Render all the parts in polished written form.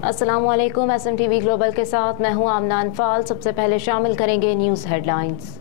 अस्सलामुअलैकुम। SMTV global के साथ मैं हूं आमना अनफाल। सबसे पहले शामिल करेंगे न्यूज़ हेडलाइंस।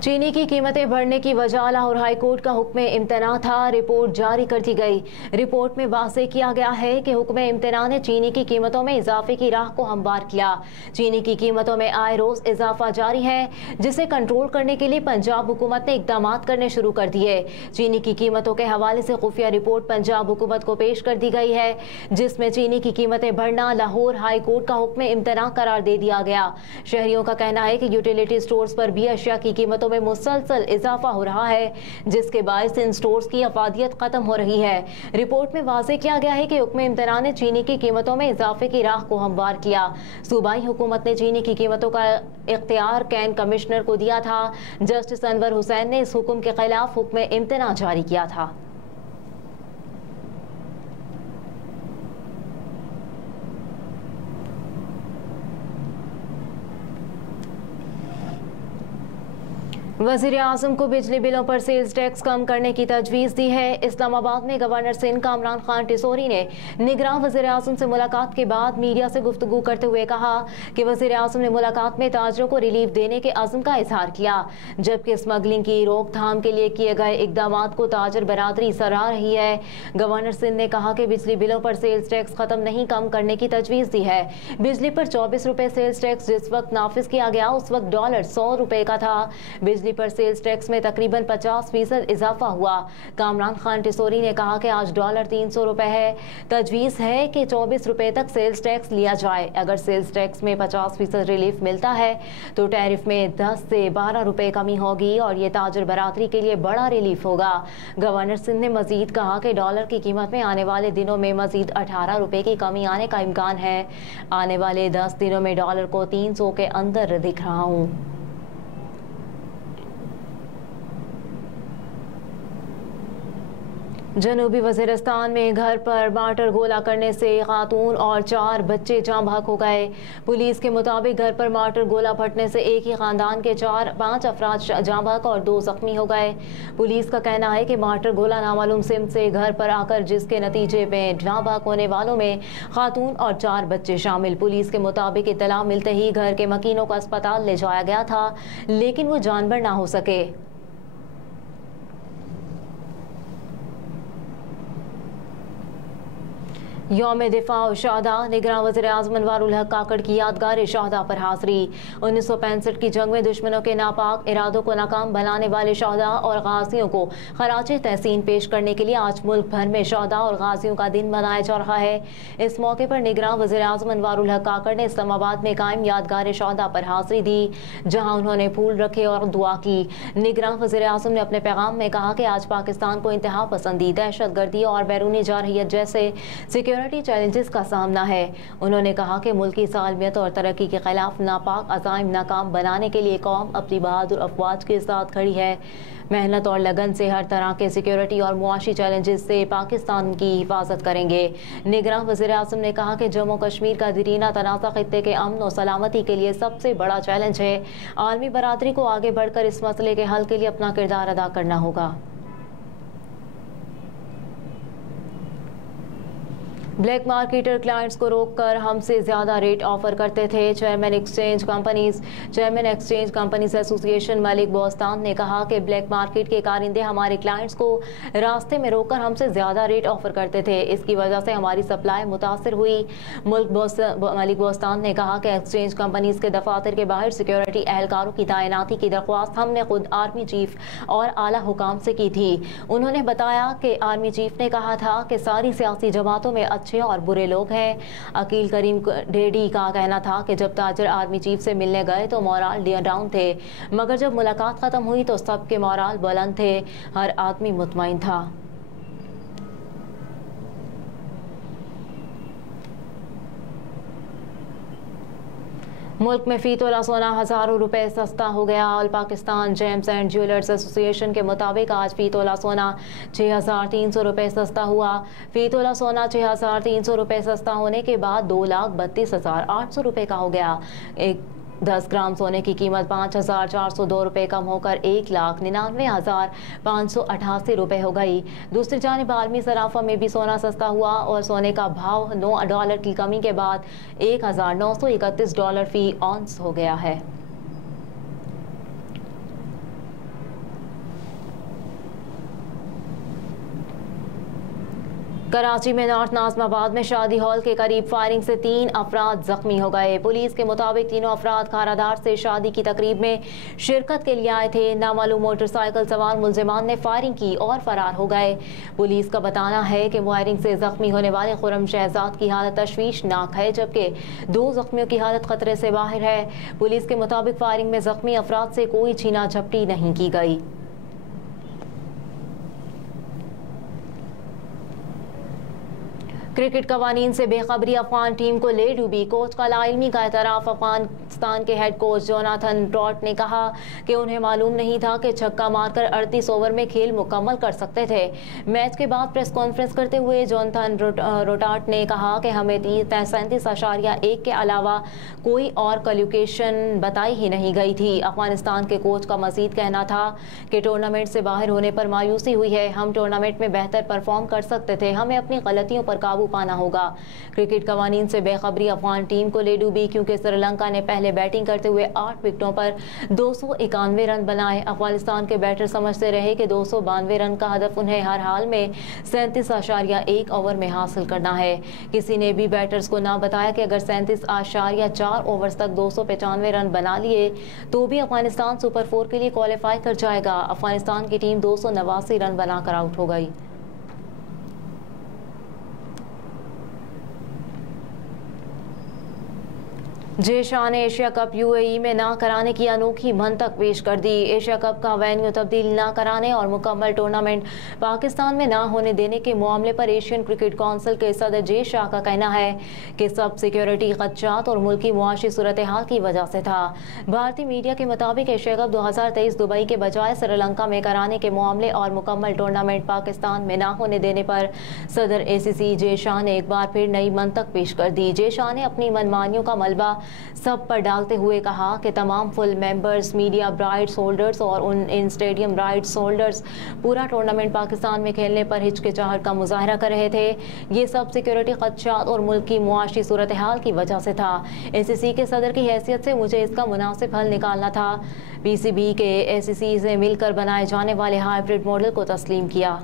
चीनी की कीमतें बढ़ने की वजह लाहौर हाई कोर्ट का हुक्म इम्तना था। रिपोर्ट जारी कर दी गई। रिपोर्ट में वाज़ेह किया गया है कि हुक्म इम्तना ने चीनी की कीमतों में इजाफे की राह को हमवार किया। चीनी की कीमतों में आए रोज इजाफा जारी है, जिसे कंट्रोल करने के लिए पंजाब हुकूमत ने इकदाम करने शुरू कर दिए। चीनी की कीमतों के हवाले से खुफिया रिपोर्ट पंजाब हुकूमत को पेश कर दी गई है, जिसमें चीनी की कीमतें बढ़ना लाहौर हाई कोर्ट का हुक्म इम्तना करार दे दिया गया। शहरियों का कहना है कि यूटिलिटी स्टोर्स पर भी अशिया की कीमतों में मुसलसल इजाफा हो रहा है, जिसके बायस इन स्टोर्स की अफादियत खत्म हो रही है। रिपोर्ट में वाज़ेह किया गया है कि हुक्म इम्तना ने चीनी की कीमतों में इजाफे की राह को हमवार किया। सूबाई हुकूमत ने चीनी की कीमतों का इख्तियार कैन कमिश्नर को दिया था। जस्टिस अनवर हुसैन ने इस हुक्म के खिलाफ हुक्म इम्तना जारी किया था। वज़ीर आज़म को बिजली बिलों पर सेल्स टैक्स कम करने की तजवीज़ दी है। इस्लामाबाद में गवर्नर सिंध कामरान खान टिसोरी ने निगरान वज़ीर आज़म से मुलाकात के बाद मीडिया से गुफ्तगू करते हुए कहा कि वज़ीर आज़म ने मुलाकात में ताजरों को रिलीफ देने के अज़्म का इजहार किया, जबकि स्मगलिंग की रोकथाम के लिए किए गए इकदाम को ताजर बरादरी सराह रही है। गवर्नर सिंध ने कहा कि बिजली बिलों पर सेल्स टैक्स खत्म नहीं, कम करने की तजवीज़ दी है। बिजली पर 24 रुपये सेल्स टैक्स जिस वक्त नाफिज किया गया उस वक्त डॉलर 100 रुपये का था। बिजली पर सेल्स टैक्स में तकरीबन 50% इजाफा हुआ। कामरान खान टिसोरी ने कहा कि आज डॉलर 300 रुपये है। तजवीज़ है कि 24 रुपये तक सेल्स टैक्स लिया जाए। अगर सेल्स टैक्स में 50% रिलीफ मिलता है तो टैरिफ में 10 से 12 रुपये कमी होगी और ये ताजर बरादरी के लिए बड़ा रिलीफ होगा। गवर्नर सिंध ने मजीद कहा कि डॉलर की कीमत में आने वाले दिनों में मजीद 18 रुपये की कमी आने का इम्कान है। आने वाले 10 दिनों में डॉलर को 300 के अंदर दिख रहा हूँ। जनूबी वज़ीरिस्तान में घर पर मार्टर गोला करने से खातून और 4 बच्चे जाँ बहक हो गए। पुलिस के मुताबिक घर पर मार्टर गोला फटने से एक ही खानदान के 5 अफराद जाँ बहक और 2 जख्मी हो गए। पुलिस का कहना है कि मार्टर गोला नामालूम सिम से घर पर आकर, जिसके नतीजे में जाँ बहक होने वालों में खातून और 4 बच्चे शामिल। पुलिस के मुताबिक इत्तला मिलते ही घर के मकीनों को अस्पताल ले जाया गया था, लेकिन वो जानवर ना हो सके। यौम दिफा और शहदा। निगरान वज़ीर आज़म अनवर उल हक काकड़ की यादगार शहदा पर हाज़री। 1965 की जंग में दुश्मनों के नापाक इरादों को नाकाम बनाने वाले शहदा और गाजियों को खराज तहसीन पेश करने के लिए आज मुल्क भर में शहदा और गाजियों का दिन मनाया जा रहा है। इस मौके पर निगरान वज़ीर आज़म अनवर उल हक काकड़ ने इस्लामाबाद में कायम यादगार शहदा पर हाज़री दी, जहाँ उन्होंने फूल रखे और दुआ की। निगरान वज़ीर आज़म ने अपने पैगाम में कहा कि आज पाकिस्तान को इंतहा पसंदी, दहशत गर्दी और बैरूनी जारहियत जैसे सिक्योरिटी चैलेंजेस का सामना है। उन्होंने कहा कि मुल्क की सालमियत और तरक्की के खिलाफ नापाक अज़ाइम नाकाम बनाने के लिए कौम अपनी बहादुर अफवाज के साथ खड़ी है। मेहनत और लगन से हर तरह के सिक्योरिटी और मुआशी चैलेंजेस से पाकिस्तान की हिफाजत करेंगे। निगरान वज़ीर आज़म ने कहा कि जम्मू कश्मीर का दरीना तनाज़ा खित्ते के अमन और सलामती के लिए सबसे बड़ा चैलेंज है। आलमी बरादरी को आगे बढ़कर इस मसले के हल के लिए अपना किरदार अदा करना होगा। ब्लैक मार्केटर क्लाइंट्स को रोककर हमसे ज़्यादा रेट ऑफर करते थे। Chairman exchange companies association Malik Bostan ने कहा कि ब्लैक मार्केट के कारिंदे हमारे क्लाइंट्स को रास्ते में रोककर हमसे ज़्यादा रेट ऑफर करते थे। इसकी वजह से हमारी सप्लाई मुतासर हुई। मलिक बोस्तान ने कहा कि एक्सचेंज कंपनीज के दफातर के बाहर सिक्योरिटी एहलकारों की तैनाती की दरख्वास्त हमने खुद आर्मी चीफ और आला हुकाम से की थी। उन्होंने बताया कि आर्मी चीफ ने कहा था कि सारी सियासी जमातों में अच्छे और बुरे लोग हैं। अकील करीम डेडी का कहना था कि जब ताजर आर्मी चीफ से मिलने गए तो मोराल डाउन थे, मगर जब मुलाकात खत्म हुई तो सबके मोराल बुलंद थे, हर आदमी मुतमईन था। मुल्क में फी तोला सोना हज़ारों रुपए सस्ता हो गया। All Pakistan James and jewellers association के मुताबिक आज फी तोला सोना 6,300 रुपये सस्ता हुआ। फी तोला सोना 6,300 रुपये सस्ता होने के बाद 2,32,800 रुपये का हो गया। 10 ग्राम सोने की कीमत 5,402 रुपये कम होकर 1,99,588 रुपये हो गई। दूसरी जानिब आलमी सराफा में भी सोना सस्ता हुआ और सोने का भाव $9 की कमी के बाद $1,931 फी ऑन्स हो गया है। कराची में नॉर्थ नाज़िमाबाद में शादी हॉल के करीब फायरिंग से 3 अफराद जख्मी हो गए। पुलिस के मुताबिक तीनों अफराद खारादार से शादी की तकरीब में शिरकत के लिए आए थे। नामालूम मोटरसाइकिल सवार मुलजिमान ने फायरिंग की और फरार हो गए। पुलिस का बताना है कि फायरिंग से जख्मी होने वाले खुर्रम शहजाद की हालत तशवीशनाक है, जबकि 2 जख्मियों की हालत खतरे से बाहर है। पुलिस के मुताबिक फायरिंग में जख्मी अफराद से कोई छीना झपटी नहीं की गई। क्रिकेट कवानीन से बेखबरी अफगान टीम को ले डूबी। कोच का लाइल्मी का एतराफ़। अफगानिस्तान के हेड कोच जोनाथन ट्रॉट ने कहा कि उन्हें मालूम नहीं था कि छक्का मारकर 38 ओवर में खेल मुकम्मल कर सकते थे। मैच के बाद प्रेस कॉन्फ्रेंस करते हुए जोनाथन रोटाट ने कहा कि हमें 37.1 के अलावा कोई और कैलकुलेशन बताई ही नहीं गई थी। अफगानिस्तान के कोच का मजीद कहना था कि टूर्नामेंट से बाहर होने पर मायूसी हुई है। हम टूर्नामेंट में बेहतर परफॉर्म कर सकते थे, हमें अपनी गलतियों पर काबू पाना होगा। क्रिकेट कवानीन से बेखबरी अफगान टीम को ले डूबी क्योंकि श्रीलंका ने पहले बैटिंग करते हुए 8 विकेटों पर 291 रन बनाए। अफगानिस्तान के बैटर समझते रहे कि 292 रन का हदफ उन्हें हर हाल में 37.1 ओवर में हासिल करना है। किसी ने भी बैटर्स को ना बताया कि अगर 37.4 ओवर्स तक 295 रन बना लिए तो भी अफगानिस्तान सुपर 4 के लिए क्वालिफाई कर जाएगा। अफगानिस्तान की टीम 289 रन बनाकर आउट हो गई। जेशान ने एशिया कप यूएई में ना कराने की अनोखी मंतक पेश कर दी। एशिया कप का वेन्यू तब्दील ना कराने और मुकम्मल टूर्नामेंट पाकिस्तान में ना होने देने के मामले पर एशियन क्रिकेट काउंसिल के सदर जे शाह का कहना है कि सब सिक्योरिटी खदशात और मुल्की मुआशी सूरत हाल की वजह से था। भारतीय मीडिया के मुताबिक एशिया कप 2023 दुबई के बजाय श्रीलंका में कराने के मामले और मुकम्मल टूर्नामेंट पाकिस्तान में ना होने देने पर सदर ACC जे शाह ने एक बार फिर नई मंतक पेश कर दी। जे शाह ने अपनी मनमानियों का मलबा सब पर डालते हुए कहा कि तमाम full members, media rights holders और इन स्टेडियम राइट्स होल्डर्स पूरा टूर्नामेंट पाकिस्तान में खेलने पर हिचकिचाहट का मुजाहरा कर रहे थे। ये सब सिक्योरिटी खदशात और मुल्क की मुआशी सूरत हाल की वजह से था। ACC के सदर की हैसियत से मुझे इसका मुनासिब हल निकालना था। PCB के ACC से मिलकर बनाए जाने वाले हाइब्रिड मॉडल को तस्लीम किया।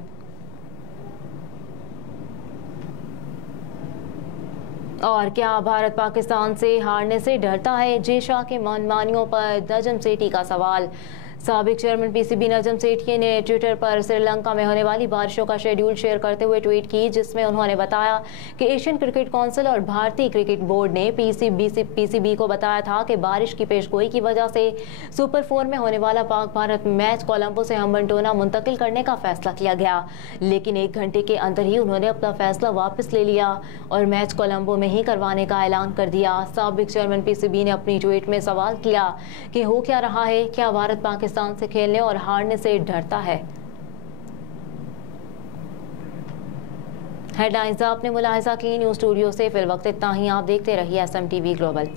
और क्या भारत पाकिस्तान से हारने से डरता है? जे शाह के मनमानियों पर नजम सेठी का सवाल। साबिक चेयरमैन PCB नजम सेठी ने ट्विटर पर श्रीलंका में होने वाली बारिशों का शेड्यूल शेयर करते हुए ट्वीट की, जिसमें उन्होंने बताया कि एशियन क्रिकेट काउंसिल और भारतीय क्रिकेट बोर्ड ने PCB को बताया था कि बारिश की पेशगोई की वजह से सुपर 4 में होने वाला पाक भारत मैच कोलंबो से हम्बनटोना मुंतकिल करने का फैसला किया गया, लेकिन 1 घंटे के अंदर ही उन्होंने अपना फैसला वापस ले लिया और मैच कोलंबो में ही करवाने का ऐलान कर दिया। साबिक चेयरमैन PCB ने अपनी ट्वीट में सवाल किया कि हो क्या रहा है? क्या भारत पाकिस्तान से खेलने और हारने से डरता है? हेडलाइंस आपने मुलाहिजा की। न्यूज़ स्टूडियो से फिल वक्त इतना ही। आप देखते रहिए SMTV ग्लोबल।